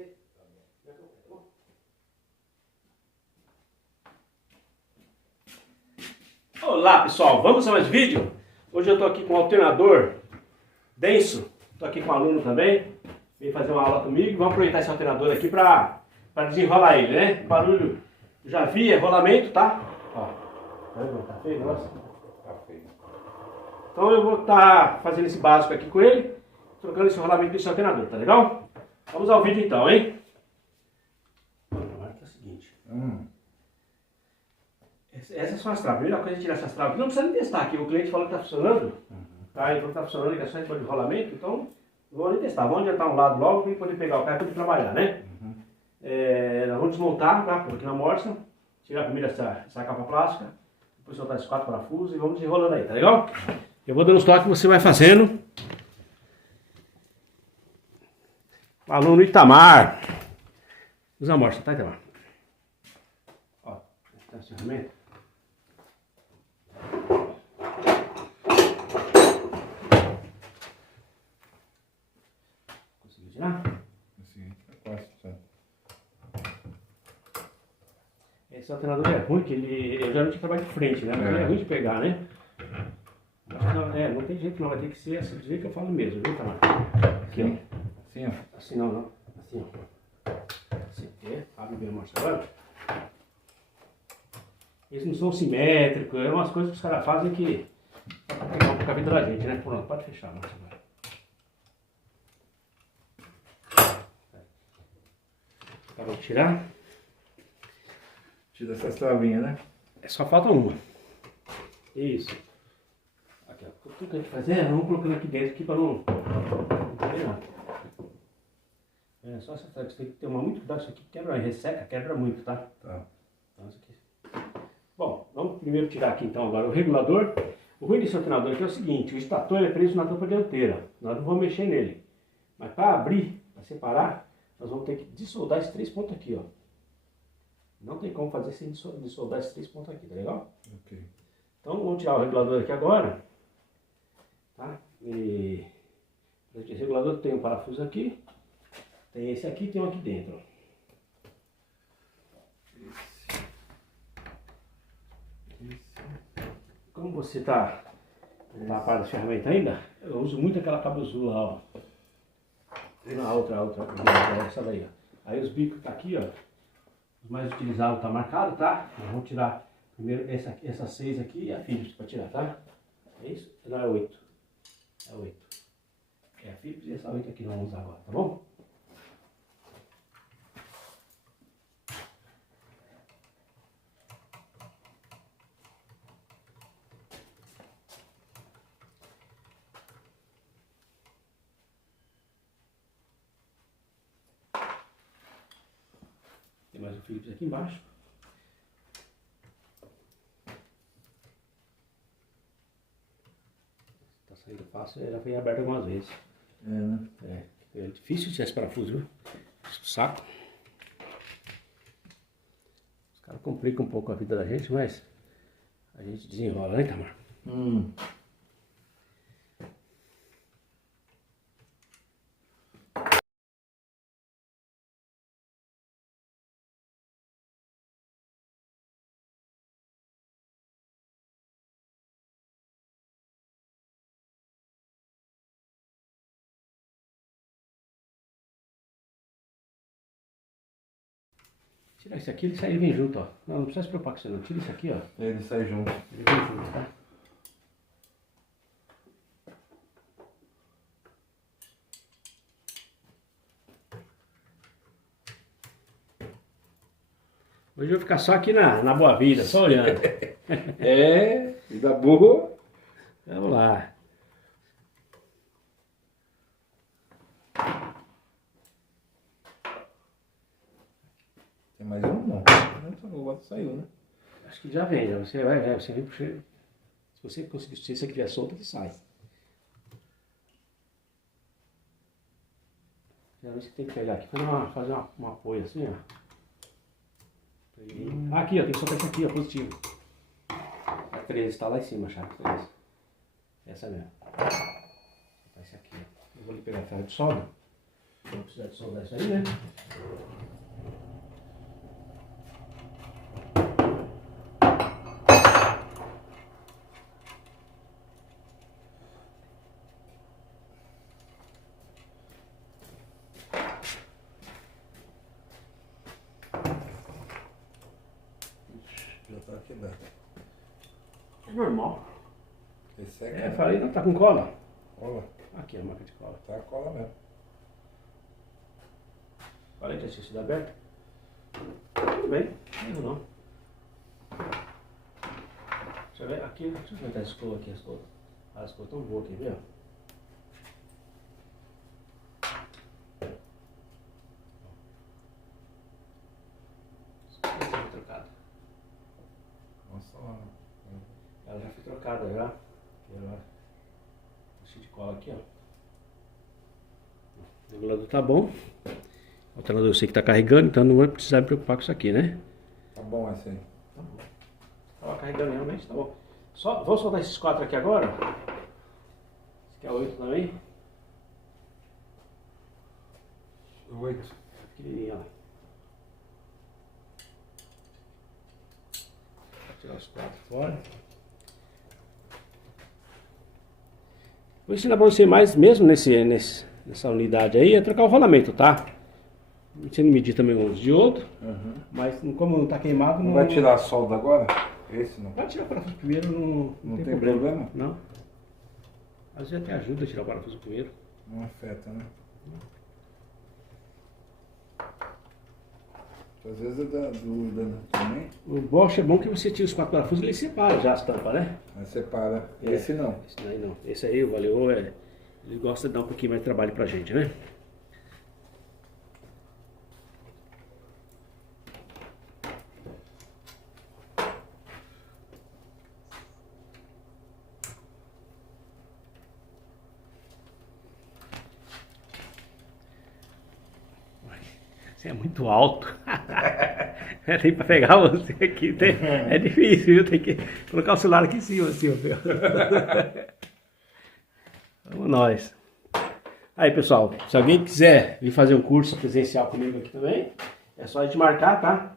você. Olá pessoal, vamos a mais vídeo? Hoje eu estou aqui com um alternador denso, estou aqui com um aluno também, veio fazer uma aula comigo. Vamos aproveitar esse alternador aqui para desenrolar ele, né? O barulho, já vi, é rolamento, tá? Ó, tá feio o negócio? Tá feio. Então eu vou estar fazendo esse básico aqui com ele, trocando esse rolamento desse alternador, tá legal? Vamos ao vídeo então, hein? Agora é o seguinte. Essas são as traves. A primeira coisa é tirar essas traves. Não precisa nem testar aqui. O cliente falou que está funcionando. Tá? Ele falou que está funcionando, ele é só de rolamento. Então, não vou nem testar. Vamos adiantar um lado logo para poder pegar o carro e poder trabalhar, né? Nós vamos desmontar, tá? Por aqui na morsa. Tirar primeiro essa capa plástica. Depois soltar esses 4 parafusos e vamos desenrolando aí, tá legal? Eu vou dando os toques que você vai fazendo. Aluno Itamar. Usa a morsa, tá, Itamar? Ó, essa é a ferramenta. Conseguiu tirar? Consegui, quase, certo. Esse alternador é ruim, que eu geralmente trabalho de frente, né? Mas ele é ruim de pegar, né? Não tem jeito não, vai ter que ser assim, do jeito que eu falo mesmo, viu, Itamar? Aqui, ó. Assim, ó. Assim não. Assim, ó. Assim, abre bem a marcha agora. Eles não são simétricos, é umas coisas que os caras fazem que pra pegar um pouco a vida da gente, né? Pronto, pode fechar a marcha agora. Acabou de tirar. Tira essas travinhas, né? Só falta uma. Isso. Aqui, ó. Tudo que a gente fazer, vamos colocando aqui dentro aqui para não ter nada. Só essa trave, você tem que ter uma muito cuidado, isso aqui quebra, resseca, quebra muito, tá? Tá. Então, isso aqui. Bom, vamos primeiro tirar aqui então agora o regulador. O ruim desse alternador aqui é o seguinte, o estator é preso na tampa dianteira, nós não vamos mexer nele. Mas para abrir, para separar, nós vamos ter que dessoldar esses 3 pontos aqui, ó. Não tem como fazer sem dessoldar esses 3 pontos aqui, tá legal? Ok. Então vamos tirar o regulador aqui agora. Tá? E esse regulador tem um parafuso aqui. Tem esse aqui e tem um aqui dentro. Como você tá a par da ferramenta ainda, eu uso muito aquela cabo azul lá, ó. Na outra, essa daí, ó. Aí os bicos tá aqui, ó. Os mais utilizados tá marcado, tá? Nós vamos tirar primeiro essa 6 aqui e a Philips para tirar, tá? É isso? Não, é 8. É 8. É a Philips e essa 8 aqui nós vamos usar agora, tá bom? Tem mais um Philips aqui embaixo. Tá saindo fácil, já foi aberto algumas vezes. Né? É difícil tirar esse parafuso, viu? Saco. Os caras complicam um pouco a vida da gente, mas a gente desenrola, né, Itamar? Tirar isso aqui, ele vem junto, ó. Não precisa se preocupar com isso não. Tira isso aqui, ó. Ele sai junto. Ele vem junto, tá? Hoje eu vou ficar só aqui na boa vida, só olhando. Vida boa. Vamos lá. Tem mais um? Não. O outro saiu, né? Acho que já vem, já. Você vem puxando. Se você conseguir, se você estiver solto, ele sai. Geralmente você tem que pegar aqui, fazer um apoio assim, ó. Aqui, ó, tem que soltar isso aqui, ó, positivo. A 13 está lá em cima, a chave 13. Essa mesmo. Vou soltar esse aqui, ó. Eu vou ali pegar a ferro de solda. Vou precisar de soldar isso aí, né? Já tá quebrado. É normal. Esse É, falei, não, tá com cola? Cola. Aqui a marca de cola. Tá a cola mesmo. Falei que tinha sido aberto. Tudo bem, erro não. Deixa eu ver aqui, deixa eu ver as cores aqui, as cores. As cores tão boas aqui, viu? Essa foi trocada. Nossa, lá. Ela já foi trocada já. Tá cheio de cola aqui, ó. O regulador tá bom. O alternador eu sei que tá carregando, então não vai precisar me preocupar com isso aqui, né? Tá bom essa aí. Tá bom. Tava carregando realmente, tá bom. Só, vou soltar esses 4 aqui agora. Esse aqui é 8 também. 8. Pequenininho, ó. Vou tirar os 4 fora. Vou ensinar pra você mais, mesmo nessa unidade aí, é trocar o rolamento, tá? Você não medir também uns de outro, mas como não tá queimado... Não vai tirar a solda agora? Esse não. Pode tirar o parafuso primeiro, não Tem problema? Não. Às vezes até ajuda a tirar o parafuso primeiro. Não afeta, né? Às vezes dá dúvida, né? Também. O Bosch é bom que você tira os 4 parafusos e ele separa já as tampas, né? Aí separa. Esse não. Esse daí não. Esse aí, o Valeo, ele gosta de dar um pouquinho mais de trabalho pra gente, né? Você é muito alto. Tem pra pegar você aqui. É difícil, viu? Tem que colocar o celular aqui em cima, assim, ó. Vamos nós. Aí, pessoal, se alguém quiser vir fazer um curso presencial comigo aqui também, é só a gente marcar, tá?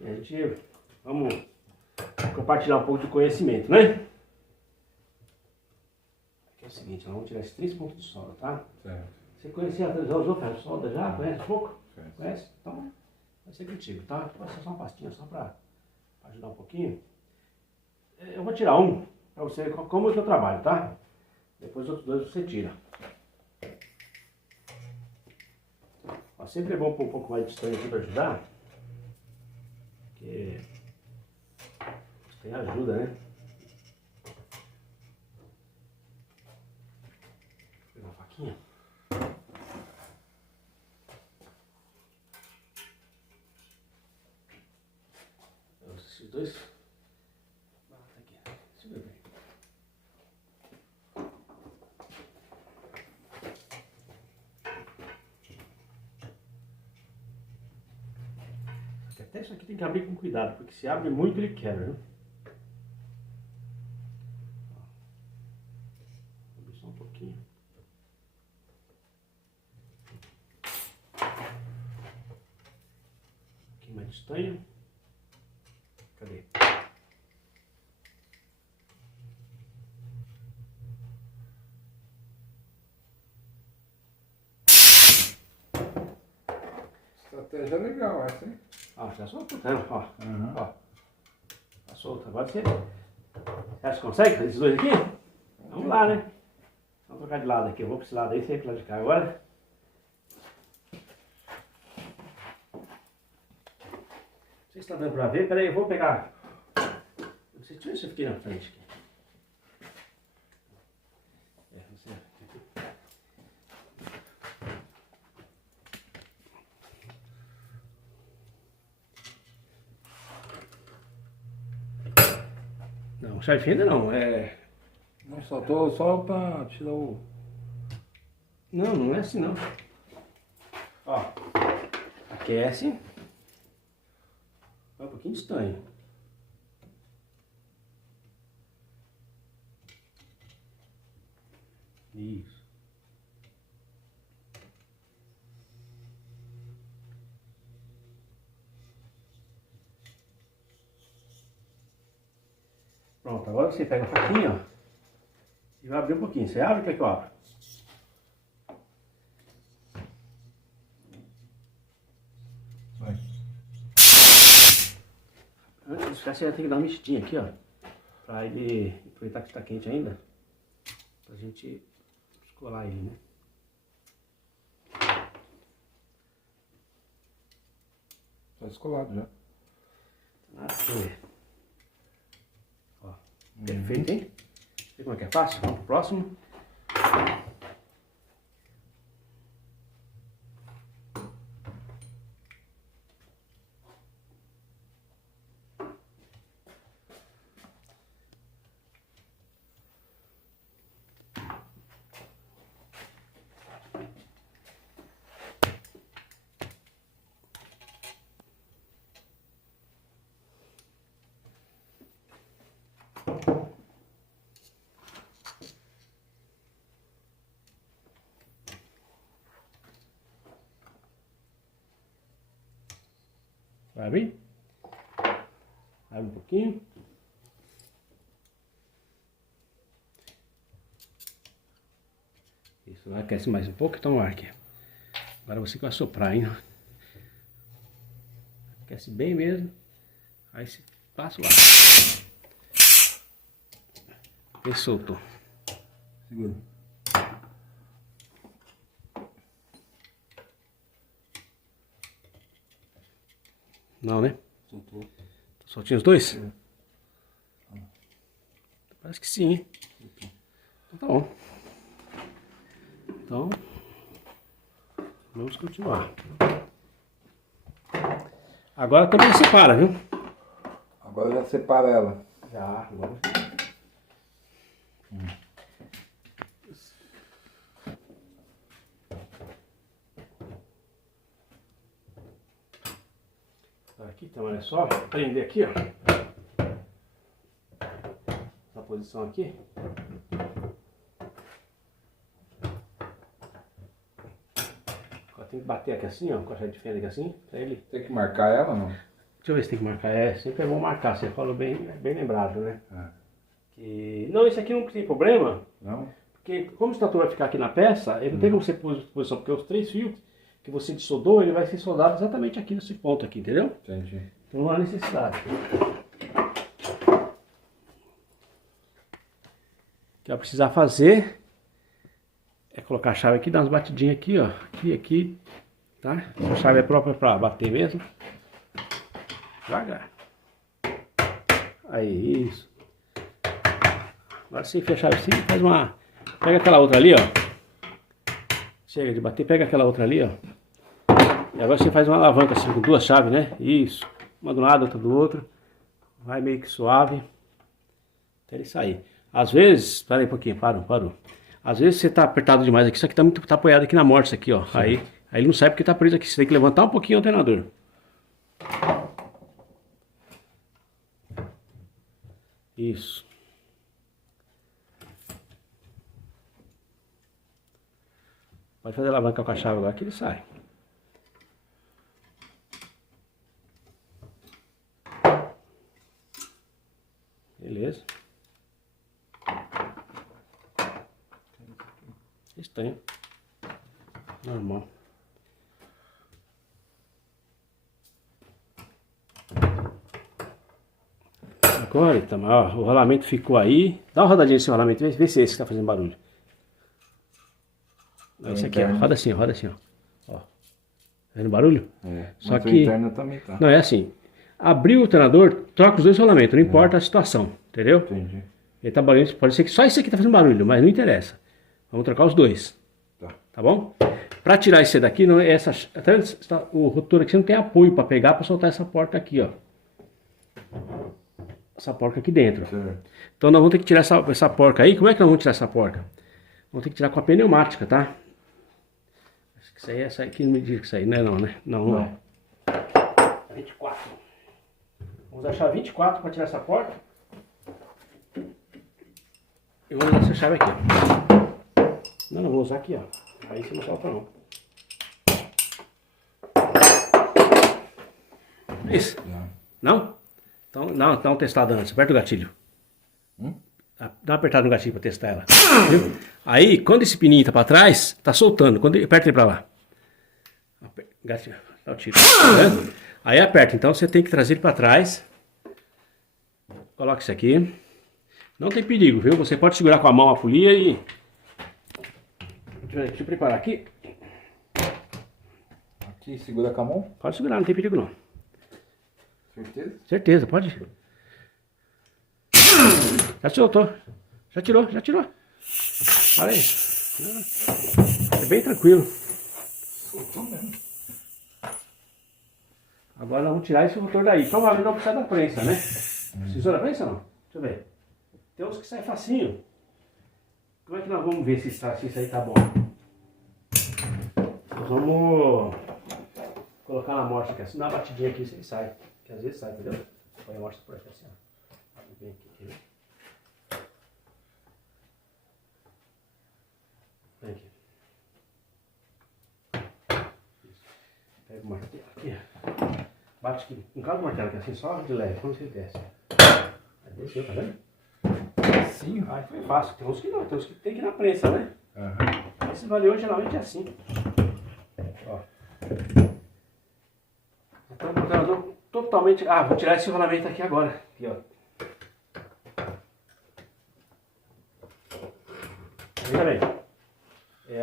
E a gente vamos compartilhar um pouco de conhecimento, né? Aqui é o seguinte, nós vamos tirar esses 3 pontos de solda, tá? Certo. Você conhecia, já usou ferro de solda já? Conhece um pouco? Conheço. Conhece? Então, vai ser contigo, tá? Vai ser só uma pastinha, só pra ajudar um pouquinho. Eu vou tirar um pra você, como é que eu trabalho, tá? Depois os outros 2 você tira. Ó, sempre é bom pôr um pouco mais distante aqui pra ajudar. Porque tem ajuda, né? Vou pegar uma faquinha. Esses 2. Aqui. Segura bem. Até isso aqui tem que abrir com cuidado, porque se abre muito ele quebra, né? Vou abrir só um pouquinho. Um pouquinho mais de estanho. Cadê? Estratégia legal essa, hein? Ó, já soltou, tá? Ó. Ó. Tá solto. Agora você. Você consegue fazer esses 2 aqui? Vamos lá, né? Vamos trocar de lado aqui. Eu vou pra esse lado aí, você vai pro lado de cá agora. Não sei se tá dando pra ver. Pera aí, eu vou pegar. Não sei se eu fiquei na frente aqui. Você. Não, chefe ainda não. Não, só pra tirar o... Não, não é assim não. Ó. Aquece. Vai um pouquinho de estanho. Isso. Pronto, agora você pega a faquinha, ó, e vai abrir um pouquinho. Você abre, quer que eu abra? Vai. Antes de ficar, você vai ter que dar uma mexidinha aqui, ó. Pra ele aproveitar que tá quente ainda. Pra gente descolar ele, né? Tá descolado já. Aqui. Ó, perfeito, hein? Vê como é que é fácil? Vamos pro próximo. Vai abrir? Abre um pouquinho. Isso, aquece mais um pouco, então aqui. Agora você que vai soprar, hein? Aquece bem mesmo. Aí você passa o ar. E soltou. Segura. Não, né? Soltou. Soltinho os dois? Parece que sim, hein? Então tá bom. Então, vamos continuar. Agora também separa, viu? Agora já separa ela. Já, agora. Aqui, então, olha só, prender aqui, ó. Essa posição aqui. Agora tem que bater aqui assim, ó, com a chave de fenda aqui assim, pra ele. Tem que marcar ela ou não? Deixa eu ver se tem que marcar. É, sempre é bom marcar, você falou bem, bem lembrado, né? Que... Não, esse aqui não tem problema, Não? porque como o estator vai ficar aqui na peça, ele não tem como você pôr posição, porque os 3 fios que você soldou, ele vai ser soldado exatamente aqui nesse ponto aqui, entendeu? Entendi. Então não há necessidade. O que vai precisar fazer é colocar a chave aqui, dar umas batidinhas aqui, ó. Aqui, tá? Essa chave é própria para bater mesmo. Devagar. Aí, isso. Agora você enfia a chave assim, faz uma... Pega aquela outra ali, ó. Chega de bater, pega aquela outra ali, ó. E agora você faz uma alavanca assim, com 2 chaves, né? Isso. Uma do lado, outra do outro. Vai meio que suave. Até ele sair. Às vezes... Espera aí um pouquinho, parou. Às vezes você tá apertado demais aqui, isso aqui tá apoiado aqui na morsa aqui, ó. Aí ele não sai porque tá preso aqui. Você tem que levantar um pouquinho o alternador. Isso. Pode fazer a alavanca com a chave agora que ele sai. Beleza. Estranho. Normal. Agora, então, ó, o rolamento ficou aí. Dá uma rodadinha nesse rolamento, vê se esse que tá fazendo barulho. Esse aqui, ó. Roda assim, ó. Ó. Tá vendo barulho? É. Só Mas que... o interno também tá. Não, é assim. Abriu o alternador, troca os 2 rolamentos, não importa a situação, entendeu? Entendi. Ele tá barulhento, pode ser que só esse aqui tá fazendo barulho, mas não interessa. Vamos trocar os 2. Tá bom? Pra tirar esse daqui, não é essa, o rotor aqui não tem apoio pra pegar, pra soltar essa porca aqui, ó. Essa porca aqui dentro. Certo. Então nós vamos ter que tirar essa porca aí. Como é que nós vamos tirar essa porca? Vamos ter que tirar com a pneumática, tá? Acho que isso aí é essa aqui, não me diz que isso aí, não é não, né? Não é. 24. Vamos achar 24 para tirar essa porta. E vamos usar essa chave aqui, ó. Não, vou usar aqui, ó. Aí você não solta não. Isso. Não? Então dá uma testada antes. Aperta o gatilho. Dá uma apertada no gatilho pra testar ela. Viu? Aí, quando esse pininho tá pra trás, tá soltando. Quando aperta ele pra lá. Gatilho, dá o tiro. Tá vendo? Aí aperta. Então você tem que trazer ele pra trás. Coloca isso aqui. Não tem perigo, viu? Você pode segurar com a mão a polia e... Deixa eu preparar aqui. Aqui, segura com a mão. Pode segurar, não tem perigo não. Certeza? Certeza, pode. Já soltou. Já tirou. Olha aí. É bem tranquilo. Soltou mesmo. Agora nós vamos tirar esse rotor daí. Provavelmente não precisa da prensa, né? Precisou da prensa ou não? Deixa eu ver. Tem uns que saem facinho. Como é que nós vamos ver se isso aí tá bom? Nós vamos colocar na amostra aqui, assim, dá uma batidinha aqui, se ele sai. Que às vezes sai, entendeu? Põe a amostra por aqui assim, ó. Vem aqui, vem aqui. Isso. Pega o martelo aqui. Bate aqui. No caso do martelo, que é assim, só de leve, quando você desce. Aí desceu, tá vendo? Sim. Aí foi fácil. Tem uns que não, tem uns que tem que ir na prensa, né? Esse valeu geralmente é assim. Ó. Então o controlador totalmente... Ah, vou tirar esse rolamento aqui agora. Aqui, ó. Veja bem.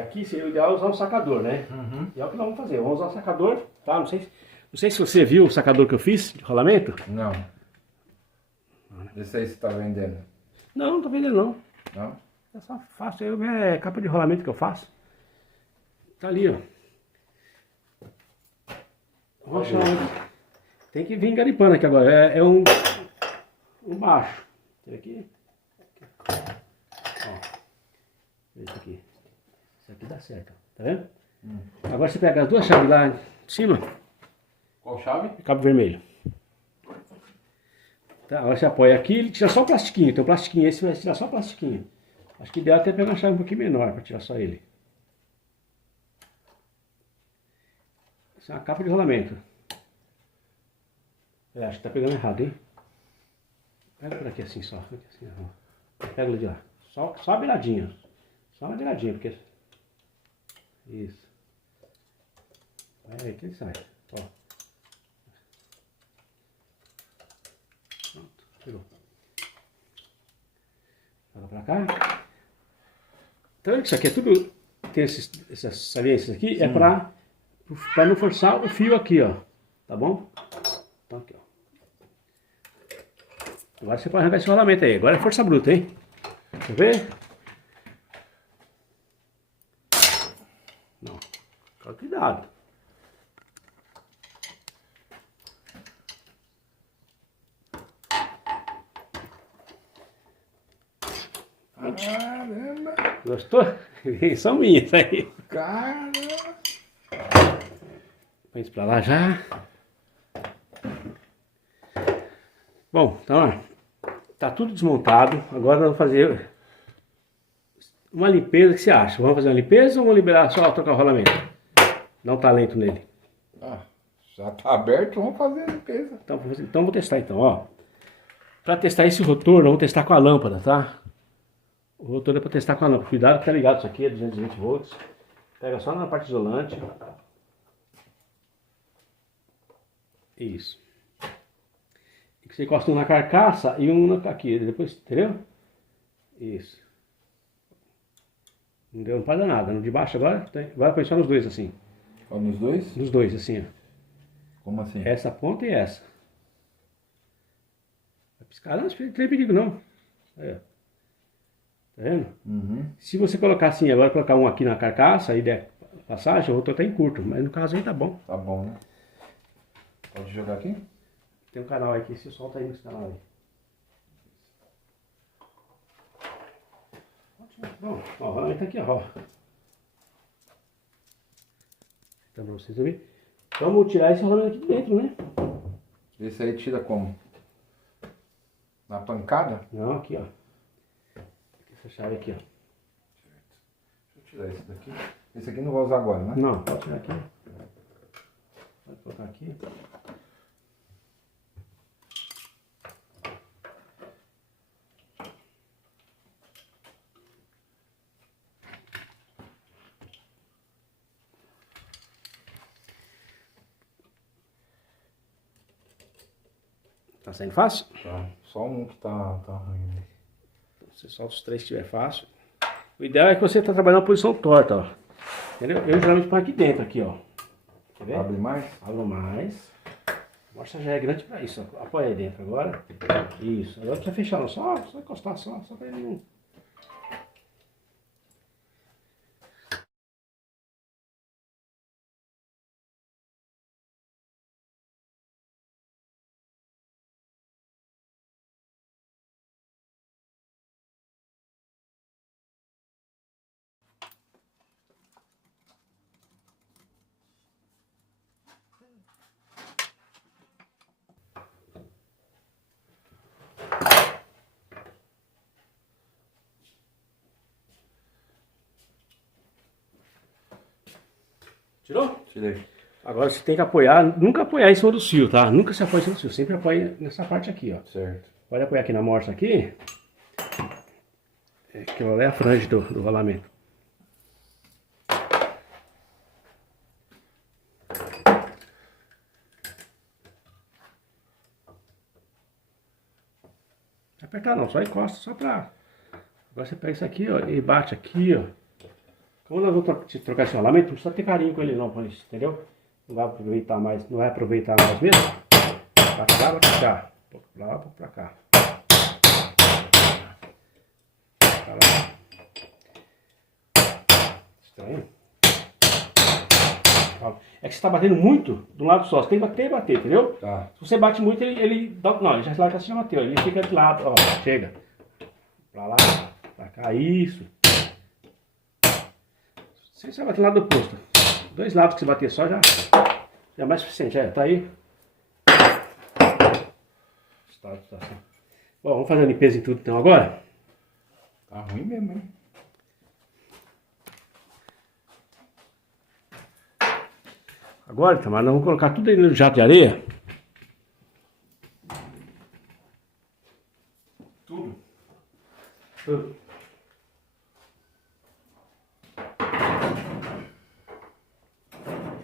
Aqui seria o ideal usar um sacador, né? E é o que nós vamos fazer. Vamos usar o sacador, tá? Não sei se você viu o sacador que eu fiz de rolamento. Não. Esse aí você tá vendendo? Não, não tô vendendo não. Não? É só faço, é capa de rolamento que eu faço. Tá ali, ó. Vamos achar um. Tem que vir garimpando aqui agora. É um baixo. Tem aqui. Ó. Esse aqui. Esse aqui dá certo, tá vendo? Agora você pega as duas chaves lá em cima. Qual chave? Cabo vermelho. Tá, agora você apoia aqui, ele tira só o plastiquinho. Tem um plastiquinho, esse vai tirar só o plastiquinho. Acho que o ideal é até pegar uma chave um pouquinho menor para tirar só ele. Isso é uma capa de rolamento. Acho que tá pegando errado, hein? Pega por aqui assim só. Aqui assim, ó. Pega ele de lá. Só a beiradinha. Só uma beiradinha, porque... Isso. Vai aí que ele sai. Ó. Pronto, pegou. Joga pra cá. Então isso aqui é tudo... Tem essas saliências aqui. Sim. É pra não forçar o fio aqui, ó. Tá bom? Então aqui, ó. Agora você pode arrancar esse rolamento aí. Agora é força bruta, hein? Deixa eu ver. Não. Fica cuidado. Caramba! Gostou? São minhas aí. Caramba! Põe isso pra lá já. Bom, então ó, tá tudo desmontado. Agora vamos fazer uma limpeza. O que você acha? Vamos fazer uma limpeza ou vamos liberar só trocar o rolamento? Dá um talento nele. Ah, já tá aberto, vamos fazer a limpeza. Então vou testar então, ó. Pra testar esse rotor, vamos testar com a lâmpada, tá? O rotor é pra testar com a lâmpada. Cuidado que tá ligado isso aqui, é 220 volts. Pega só na parte isolante. Isso. E você encosta um na carcaça e um aqui, depois, entendeu? Isso. Não deu, não pode dar nada. No de baixo agora, vai põe só nos dois assim. Ó, nos dois? Nos dois, assim, ó. Como assim? Essa ponta e essa. Vai piscar, não tem perigo não. Aí, ó. Tá vendo? Se você colocar assim, agora colocar um aqui na carcaça e der passagem, o rotor tá em curto, mas no caso aí tá bom. Tá bom, né? Pode jogar aqui? Tem um canal aqui, você solta aí nesse canal aí. Bom, ó, o rolamento tá aqui, ó. Então pra vocês verem. Vamos tirar esse rolamento aqui de dentro, né? Esse aí tira como? Na pancada? Não, aqui, ó. Essa chave aqui, ó. Deixa eu tirar esse daqui. Esse aqui não vou usar agora, né? Não, pode tirar aqui. Pode colocar aqui. Tá saindo fácil? Tá. Só um que tá ruim. Se só os 3 estiver fácil. O ideal é que você tá trabalhando na posição torta, ó. Entendeu? Eu geralmente ponho aqui dentro, aqui, ó. Quer ver? Abre mais? Abro mais. A amostra já é grande pra isso, ó. Apoia aí dentro agora. Isso. Agora não precisa fechar não, só encostar, só pra ele não... Tirou? Tirei. Agora você tem que apoiar, nunca apoiar em cima do fio, tá? Nunca se apoia em cima do fio, sempre apoia nessa parte aqui, ó. Certo. Pode apoiar aqui na amostra aqui. Aquilo é a franja do rolamento. Não apertar não, só encosta, só pra... Agora você pega isso aqui, ó, e bate aqui, ó. Como nós vamos trocar esse rolamento, não precisa ter carinho com ele não, por isso, entendeu? Não vai aproveitar mais, não vai aproveitar mais mesmo. Bate lá, bate cá. Um pouco pra lá, um pouco pra cá. Pra lá. Estranho. É que você tá batendo muito do lado só, você tem que bater e bater, entendeu? Tá. Se você bate muito, ele dá... Não, ele já bateu, ele fica de lado, ó, chega. Pra lá, pra cá, isso. Você vai bater do lado oposto. 2 lados que você bater só já é mais suficiente. Tá aí. Situação. Bom, vamos fazer a limpeza em tudo então agora. Tá ruim mesmo, hein? Agora, então, nós vamos colocar tudo aí no jato de areia. Tudo.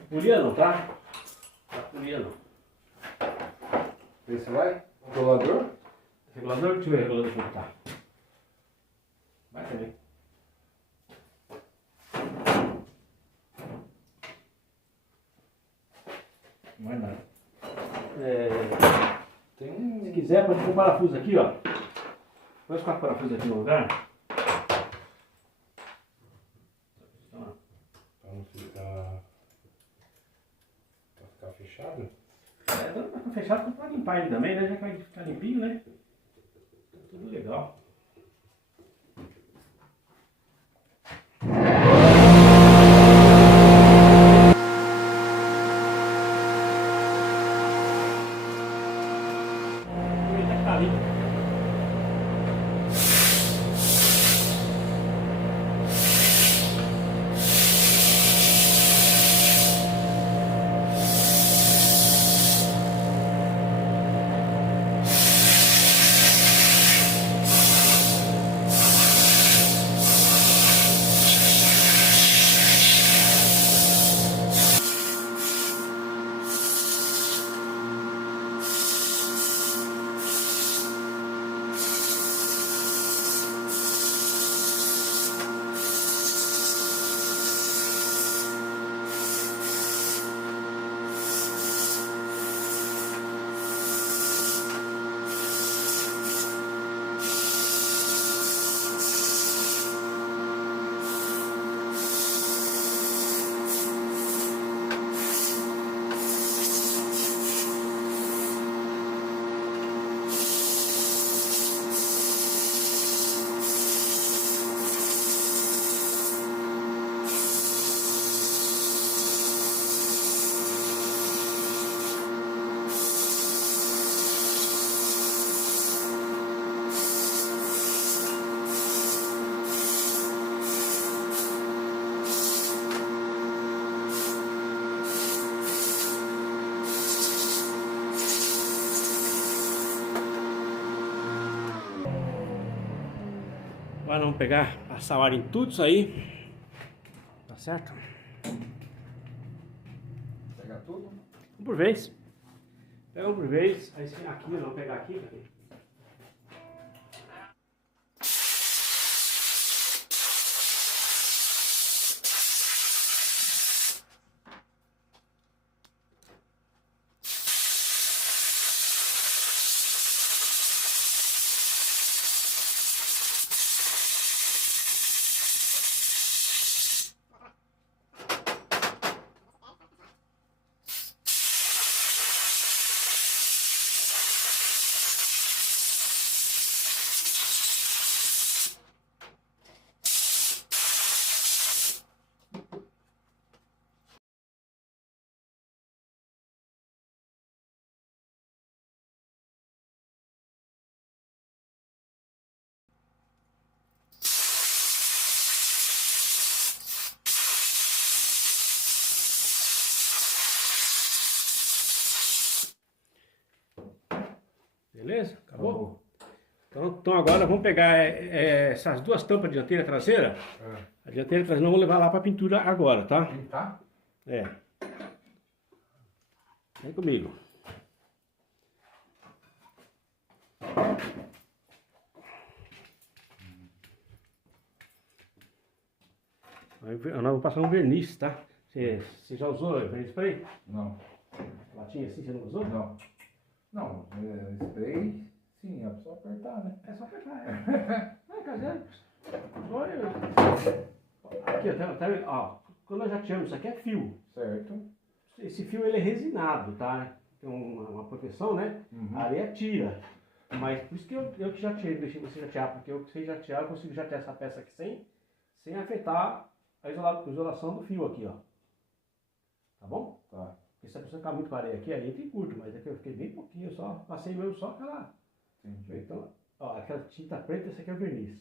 Polia não, tá? Tá polia não. Esse vai? Controlador? Regulador? Deixa eu ver o regulador como tá. Vai também. Não é nada. Tem um... Se quiser, pode pôr um parafuso aqui, ó. Põe os 4 parafusos aqui no lugar. Pra não ficar... Pra ficar fechado? Tanto pra ficar fechado quanto pra limpar ele também, né? Já que vai ficar limpinho, né? Tá tudo legal. Agora vamos pegar, passar o ar em tudo isso aí. Tá certo? Pega tudo? Um por vez. Pega um por vez, aí você aqui, eu vou pegar aqui, cadê? Beleza? Acabou? Então agora vamos pegar essas duas tampas, dianteira e traseira. A dianteira e traseira nós vamos levar lá para pintura agora, tá? Tá? É. Vem comigo. Nós vamos passar um verniz, tá? Você já usou verniz spray? Não. Latinha assim, você não usou? Não. Não, spray, sim, é só apertar, né? É só apertar, é. Caseiro. Aqui, ó, quando nós já tiramos, isso aqui é fio. Certo. Esse fio ele é resinado, tá? Tem uma proteção, né? Uhum. A areia tira. Mas por isso que eu que já tirei, deixei você jatear, porque eu que sei jatear, eu consigo jatear essa peça aqui sem afetar a isolação do fio aqui, ó. Tá bom? Tá. Porque se a pessoa ficar muito com a areia aqui, aí tem curto, mas aqui eu fiquei bem pouquinho, só passei mesmo só aquela. Entendi. Então, ó, aquela tinta preta, esse aqui é o verniz.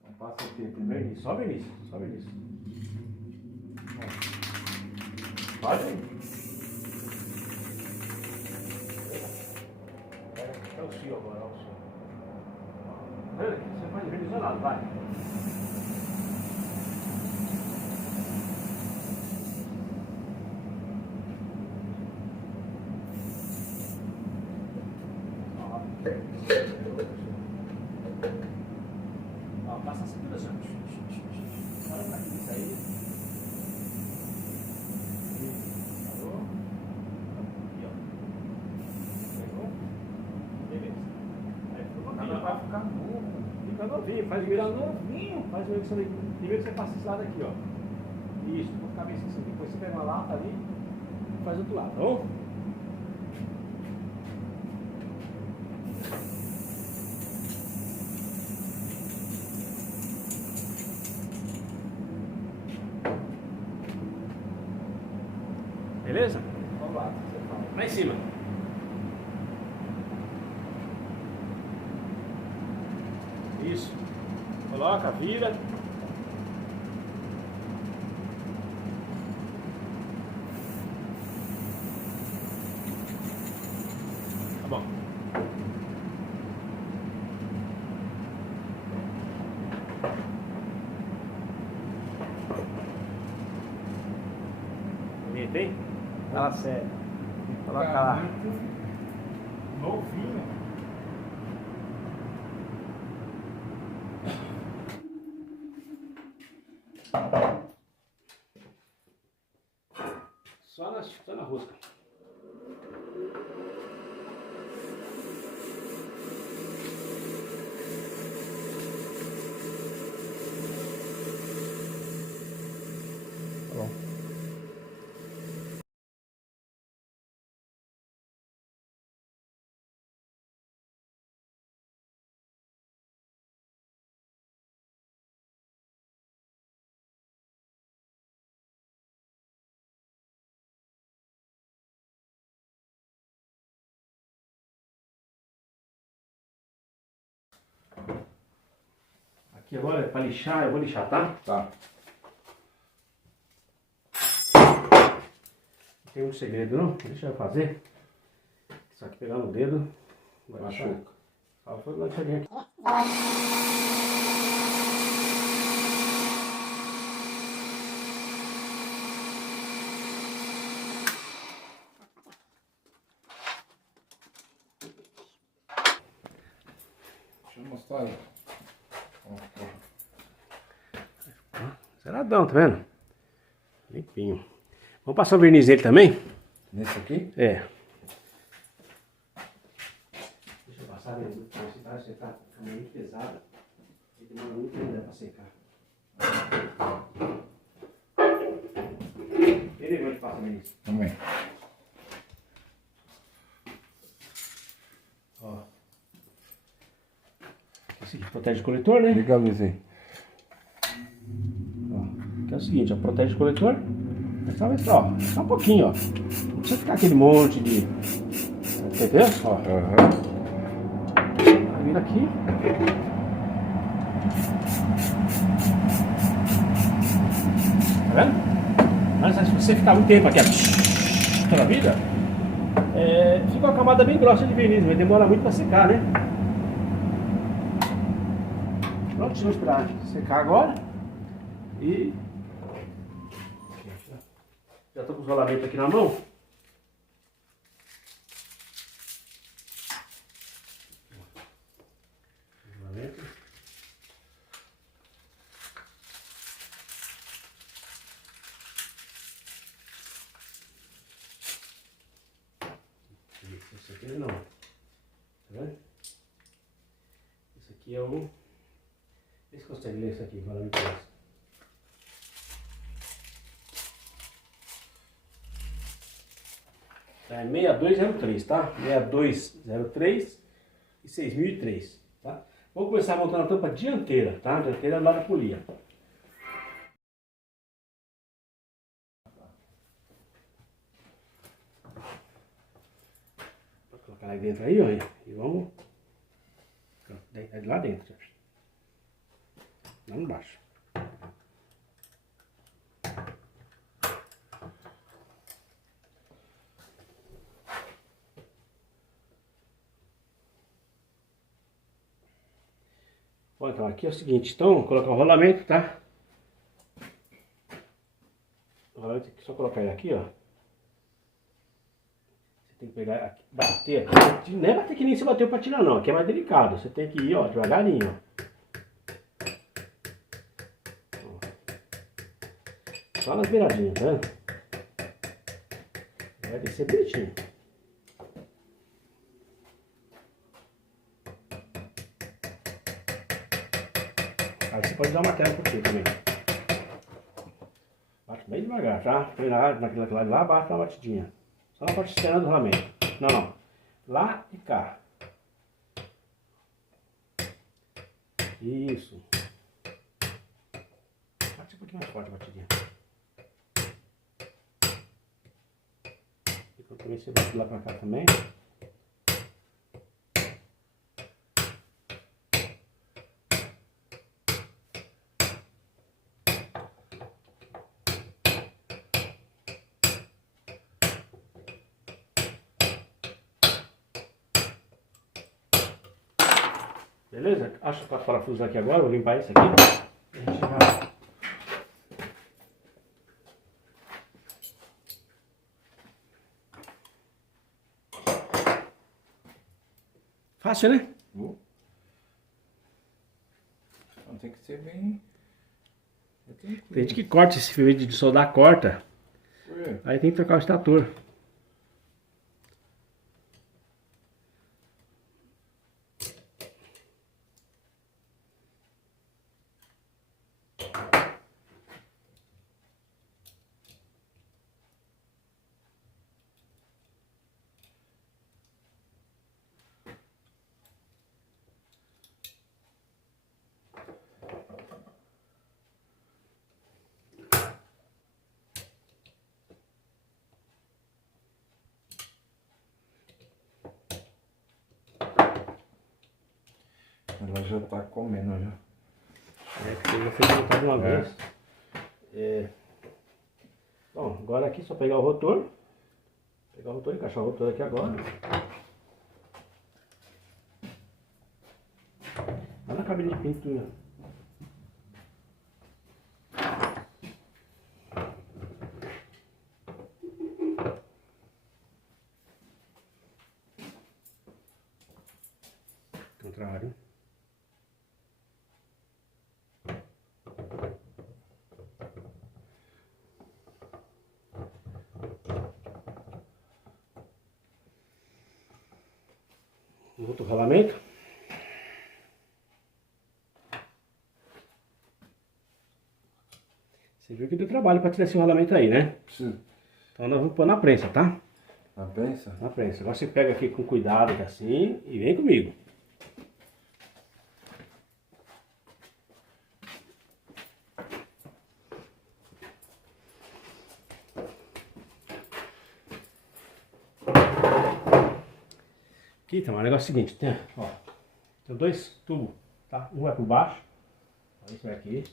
Então passa o quê primeiro? Verniz, só verniz, só verniz. Pode ir. É o fio agora, olha o fio. Olha aqui, você pode ver isolado, vai. Ó, passa assim tudo assim. Olha pra aqui, isso aí. Parou. Aqui, ó. Pegou? Beleza. Aí ficou novinho, Vai ó. ficar novo. Fica novinho, faz Fica mesmo. novinho. Faz mesmo que você, primeiro você passa esse lado aqui, ó. Isso, com a cabeça assim. Depois você pega uma lata ali e faz do outro lado, tá bom? Beleza? Vamos lá, você fala. Lá em cima. Isso. Coloca, vira. Tá bom. Bonito, hein? Fala sério. Coloca lá. Muito novinho. Só na rosca. Tá bom. Aqui agora é para lixar, eu vou lixar, tá? Tá. Não tem muito segredo não, deixa eu fazer. Só que pegar no dedo, vai Machuca. Só foi uma deixadinha aqui. mostrar aí. Zeradão, tá vendo? Limpinho. Vamos passar o verniz nele também? Nesse aqui? É. Deixa eu passar nele. Você tá muito pesado. Ele demora muito tempo pra secar. Ele vai te passar verniz. Também. Ó. Esse aqui protege o coletor, né? Liga a luz aí. Ó, que é o seguinte, ó, protege o coletor. Só um pouquinho, ó. Não precisa ficar aquele monte de... Entendeu? Ó. Vira aqui. Tá vendo? Mas se você ficar um tempo aqui, ó, toda a vida, fica uma camada bem grossa de verniz, mas demora muito pra secar, né? Pronto, vamos esperar secar agora. E... já tô com os rolamentos aqui na mão. Rolamento. Esse aqui não. Tá vendo? Esse aqui é o... Vê se consegue ler isso aqui, rolamento desse. É 6203, tá? 6203 e 6003, tá? Vamos começar montando a tampa dianteira, tá? Dianteira lá na polia. Vou colocar lá dentro aí, ó. E vamos... É de lá dentro, lá embaixo. Bom, então aqui é o seguinte, então, vou colocar o rolamento, tá? O rolamento aqui, só colocar ele aqui, ó. Você tem que pegar aqui, bater aqui. Não é bater que nem você bateu pra tirar não, aqui é mais delicado. Você tem que ir, ó, devagarinho, ó. Só nas beiradinhas, tá vendo? Vai descer bonitinho. Aí você pode dar uma queda por cima também. Bate bem devagar, tá? Põe lá, naquele lado lá, bate uma batidinha. Só na parte externa do rolamento. Não. Lá e cá. Isso. Bate um pouquinho mais forte a batidinha. E também você bate lá pra cá também. Beleza? Acho que os parafusos aqui agora, vou limpar isso aqui. A gente vai... Fácil, né? Então tem que ser bem... Tem gente que corta esse fio de soldar, corta. Aí tem que trocar o estator. Ela já tá comendo já. Porque eu já fiz botar de uma vez. Bom, agora aqui é só pegar o rotor. Pegar o rotor, encaixar o rotor aqui agora. Lá na cabine de pintura. Contrário. outro rolamento. Você viu que deu trabalho para tirar esse rolamento aí, né? Sim. Então nós vamos pôr na prensa, tá? Na prensa? Na prensa. Agora você pega aqui com cuidado, aqui assim, e vem comigo. Aqui, tá, o negócio é o seguinte, tem dois tubos, tá? Um vai por baixo, esse vai aqui,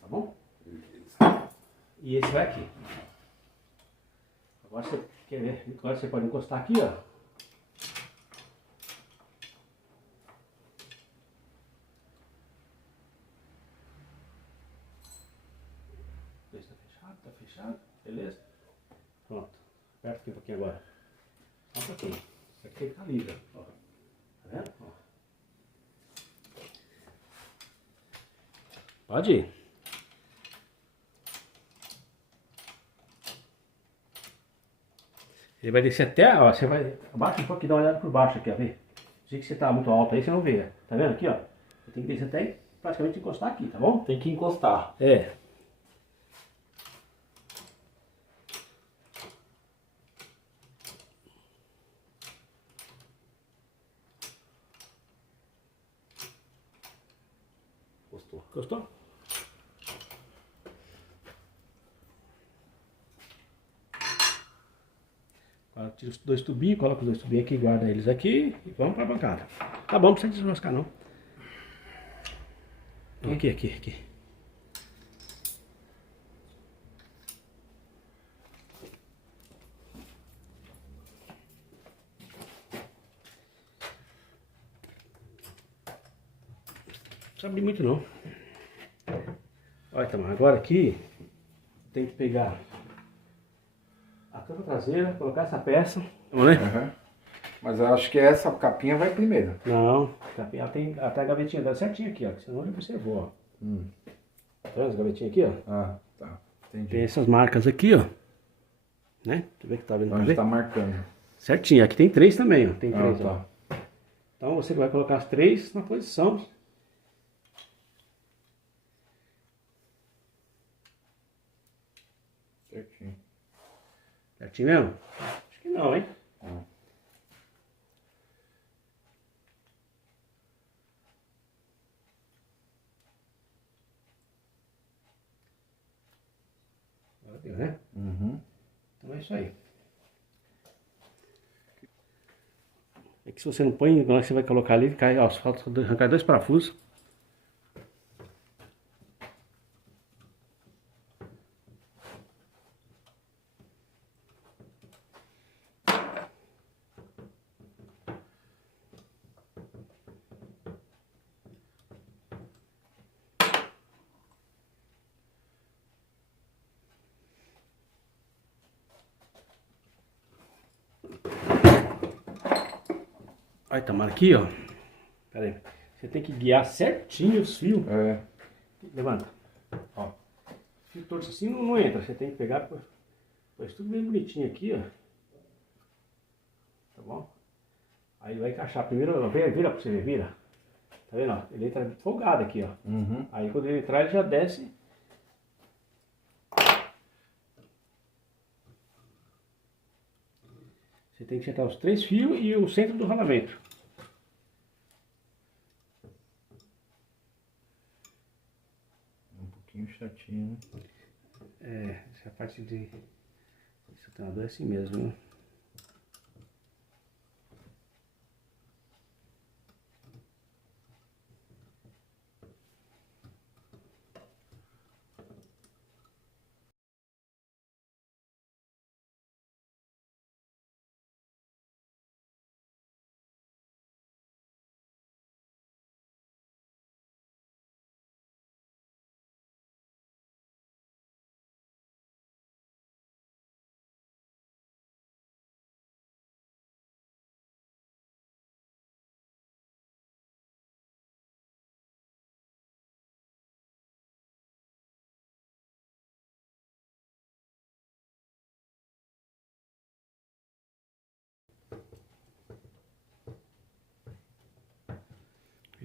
tá bom? E esse vai aqui. Agora você quer ver, agora você pode encostar aqui, ó. Esse tá fechado, beleza? Pronto, aperta aqui um pouquinho agora. Só um pouquinho. Isso aqui tem que estar livre, ó. Tá vendo? Ó. Pode ir. Ele vai descer até, ó, você vai, abaixa um pouquinho, dá uma olhada por baixo aqui, ó, vê? Se você tá muito alto aí, você não vê, tá vendo aqui, ó? Você tem que descer até praticamente encostar aqui, tá bom? Tem que encostar. É. Encostou. Encostou? Agora tira os dois tubinhos, coloca os dois tubinhos aqui, guarda eles aqui e vamos pra bancada. Tá bom, não precisa desroscar não. Aqui. Não precisa abrir muito não. Olha, Tamar, agora aqui tem que pegar a tampa traseira, colocar essa peça. Vamos, né? Uhum. Mas eu acho que essa capinha vai primeiro. Não, ela tem até a gavetinha dela certinho aqui, ó. Que você não observou, ó. Tá vendo as gavetinhas aqui, ó? Ah, tá. Entendi. Tem essas marcas aqui, ó. Né? Deixa eu ver que tá vendo. Onde Ver? tá marcando. Certinho. Aqui tem três também, ó. Tem três, tá. ó. Então você vai colocar as três na posição. Certinho. Certinho mesmo? Acho que não, hein? Agora deu, né? Uhum. Então é isso aí. É que se você não põe, na hora que você vai colocar ali, cai, ó, falta arrancar dois parafusos. Olha, Tamara, aqui, ó. Pera aí. Você tem que guiar certinho os fios. É. Levanta. Ó. Fio torto assim não entra. Você tem que pegar, pois tudo bem bonitinho aqui, ó. Tá bom? Aí vai encaixar. Primeiro, vira pra você ver, vira. Tá vendo, ó? Ele entra folgado aqui, ó. Uhum. Aí quando ele entrar, ele já desce. Você tem que sentar os três fios e o centro do rolamento. Um pouquinho chatinho, né? É, essa parte de... Esse alternador é assim mesmo, né?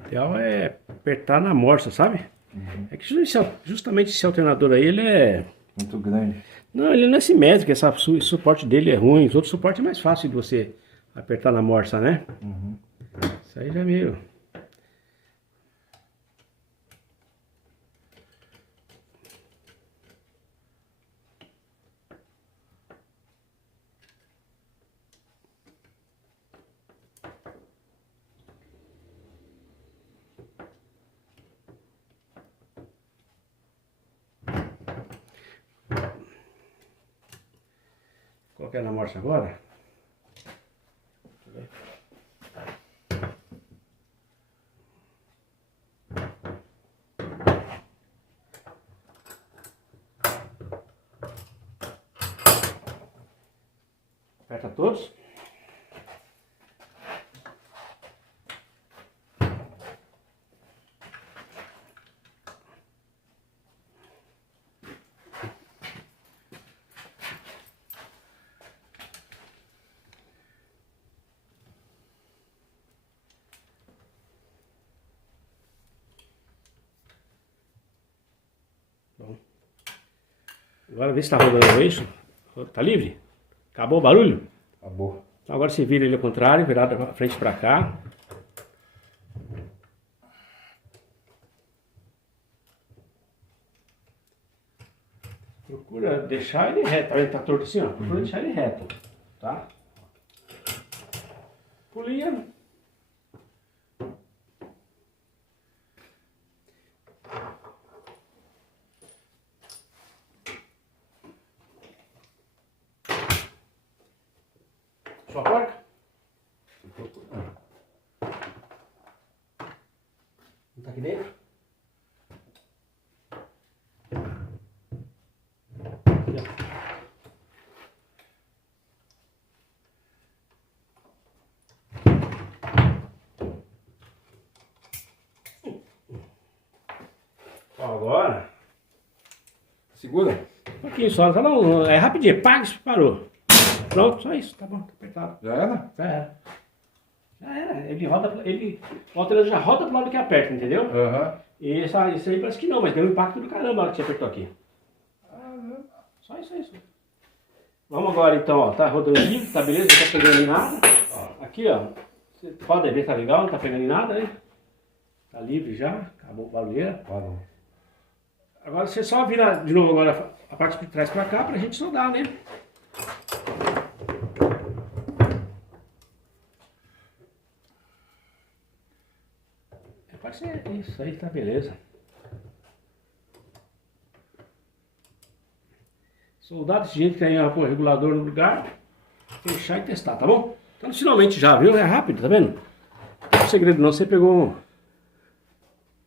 ideal é apertar na morsa, sabe? É que justamente esse alternador aí, ele é... Muito grande. Não, ele não é simétrico, esse suporte dele é ruim. Os outros suportes é mais fácil de você apertar na morsa, né? Isso aí já é meio... Colocar na morsa agora. Aperta todos. Bom. Agora vê se tá rodando isso. Tá livre? Acabou o barulho? Acabou. Então agora você vira ele ao contrário, virado da frente para cá. Procura deixar ele reto, ele tá torto assim, ó. Procura deixar ele reto, tá? Polia. Sua porca? Não tá aqui dentro? Aqui, ó. Ó, agora. Segura. Um pouquinho só, tá não, é rapidinho, paga e parou. Pronto, só isso, tá bom, tá apertado. Já era? Já era. Já era, ele roda, o alternador já roda pro lado que aperta, entendeu? Aham. E esse aí parece que não, mas deu um impacto do caramba na hora que você apertou aqui. Só isso. Vamos agora então, ó, tá rodando aqui, tá beleza, não tá pegando em nada. Ó, aqui, ó, você pode ver, tá legal, não tá pegando em nada, né? Tá livre já, acabou a barulheira. Parou. Agora você só vira de novo agora a parte de trás pra cá pra gente soldar, né? Pode ser isso aí, tá beleza. Soldar desse jeito que aí pôr o regulador no lugar, fechar e testar, tá bom? Então finalmente já, viu? É rápido, tá vendo? Não tem segredo não, você pegou um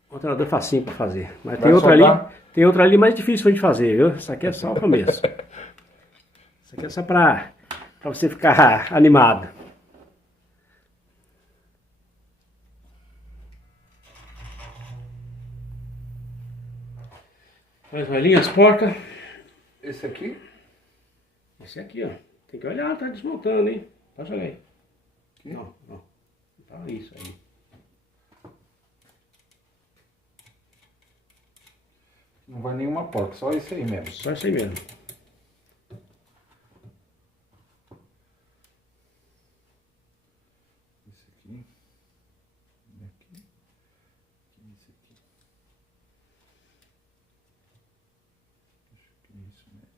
alternador facinho pra fazer. Mas tem outra ali mais difícil pra gente fazer, viu? Isso aqui é só o começo. Isso aqui é só pra você ficar animado. Mais uma linha, as porcas. Esse aqui? Esse aqui, ó. Tem que olhar, tá desmontando, hein? Pode olhar aí. Aqui? Não. Tá isso aí. Não vai nenhuma porca, só esse aí mesmo. Só isso aí mesmo. Esse aqui. Aqui. Esse aqui. Acho que é isso mesmo.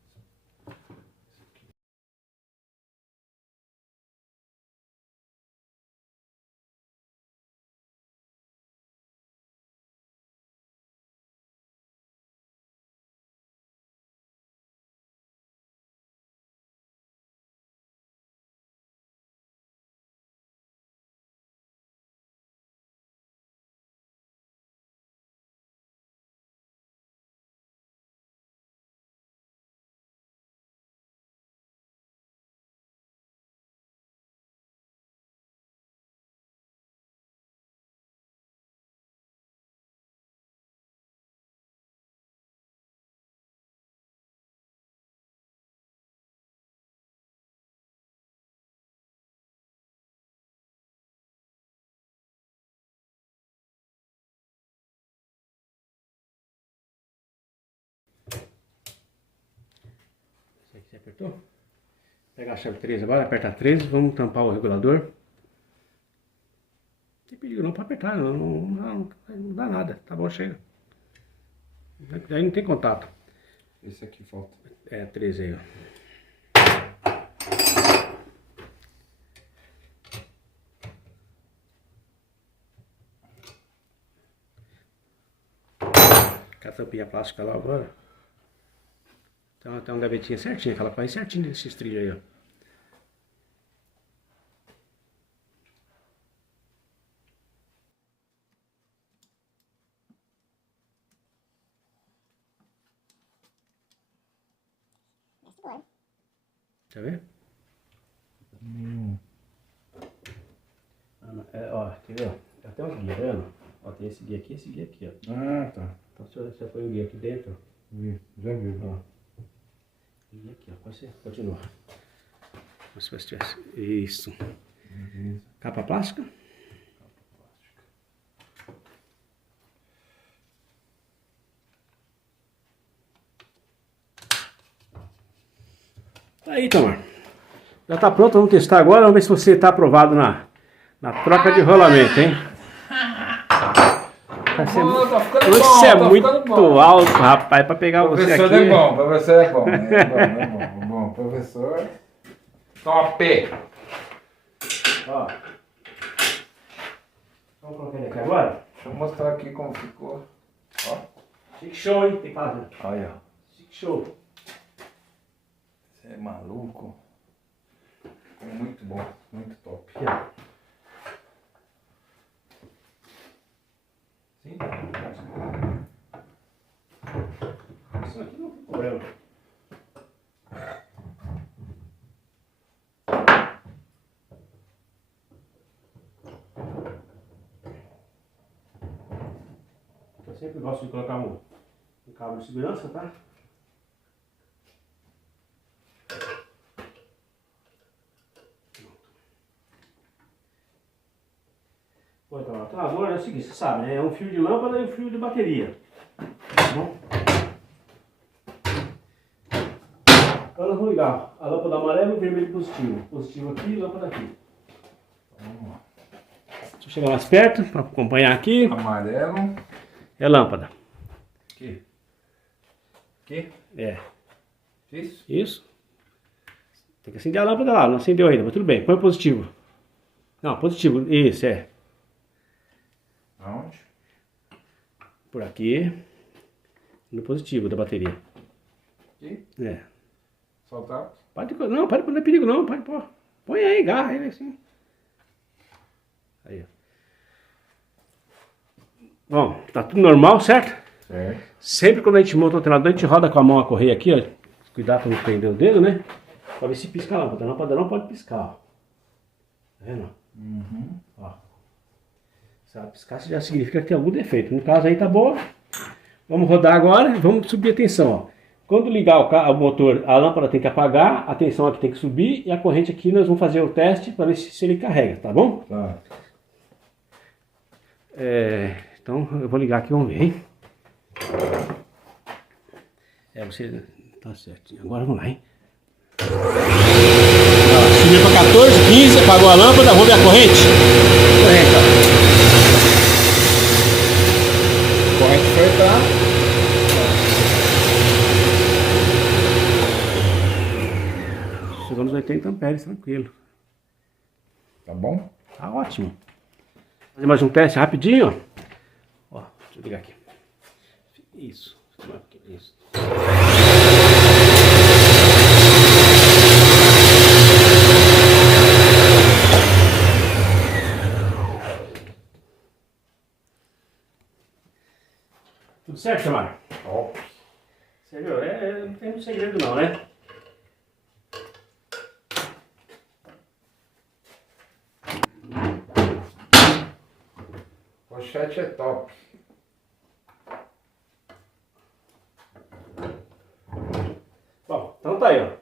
Você apertou? Pega a chave 13 agora, aperta 13, vamos tampar o regulador. Não tem perigo não para apertar, não dá nada, tá bom, chega. Aí não tem contato. Esse aqui falta. É, 13 aí, ó. Com a tampinha plástica lá agora. Então tem uma gavetinha certinha, que ela vai certinho nesses trilhos aí, ó. Tá vendo? Ó, quer ver? Tem até uns guias, tá vendo? Ó, tem esse guia aqui e esse guia aqui, ó. Ah, tá. Então você põe o guia aqui dentro, Já vi. ó. E aqui, ó, pode ser, continua. Como se fosse tivesse. Isso. Capa plástica. Tá aí, Tamar. Já tá pronto, vamos testar agora. Vamos ver se você tá aprovado na troca de rolamento, hein? Tá ficando bom, Você é tá muito ficando bom. alto, rapaz, pra pegar você aqui. Professor é bom, professor é bom. É bom, professor. Top! Ó. Vamos colocar ele aqui agora? Deixa eu mostrar aqui como ficou. Ó. Chique show, hein? Tem que fazer. Olha. Chique show. Você é maluco. Ficou muito bom, muito top. Aqui, ó. Sim? Isso aqui não tem problema. Eu sempre gosto de colocar um cabo de segurança, tá? Pô, então, o alternador é o seguinte, você sabe, né? É um fio de lâmpada e um fio de bateria. Tá bom? Então nós vamos ligar a lâmpada amarela e o vermelho positivo. Positivo aqui e lâmpada aqui. Vamos lá. Deixa eu chegar mais perto para acompanhar aqui. Amarelo. É lâmpada. Aqui. Aqui. É. Isso. Isso. Tem que acender a lâmpada lá, não acendeu ainda, mas tudo bem. Põe positivo. Não, positivo. Isso, é. Aonde? Por aqui. No positivo da bateria. Aqui. É. Soltar. Não é perigo não, pode pôr. Põe aí, agarra ele assim. Aí, ó. Bom, tá tudo normal, certo? Certo. Sempre quando a gente monta o alternador, a gente roda com a mão a correia aqui, ó. Cuidado pra não prender o dedo, né? Pra ver se pisca a lâmpada. A lâmpada não pode piscar, ó. Tá vendo? Uhum. Ó. Se ela piscar, já significa que tem algum defeito. No caso aí tá boa. Vamos rodar agora e vamos subir a tensão, ó. Quando ligar o motor, a lâmpada tem que apagar, a tensão aqui tem que subir e a corrente aqui nós vamos fazer o teste para ver se ele carrega, tá bom? Tá. Então eu vou ligar aqui, vamos ver, hein? Você tá certinho. Agora vamos lá, hein? Subiu para 14, 15, apagou a lâmpada, vamos ver a corrente. Corrente, ó. Corrente foi pra... Chegamos aos 80 amperes, tranquilo. Tá bom? Tá ótimo. Fazer mais um teste rapidinho, ó. Deixa eu ligar aqui. Isso. Isso. Tudo certo, Samara? Top. Você viu? Não tem muito segredo não, né? Pochete é top. Bom, então tá aí, ó.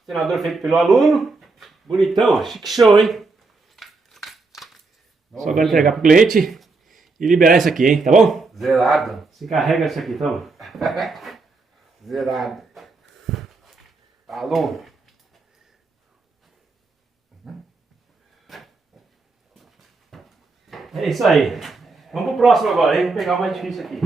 Alternador feito pelo aluno. Bonitão, ó. Chique show, hein? Só agora entregar pro cliente e liberar isso aqui, hein? Tá bom? Zerado. Se carrega isso aqui, então. Zerado. Alô? É isso aí. Vamos pro próximo agora, hein? Vou pegar o mais difícil aqui.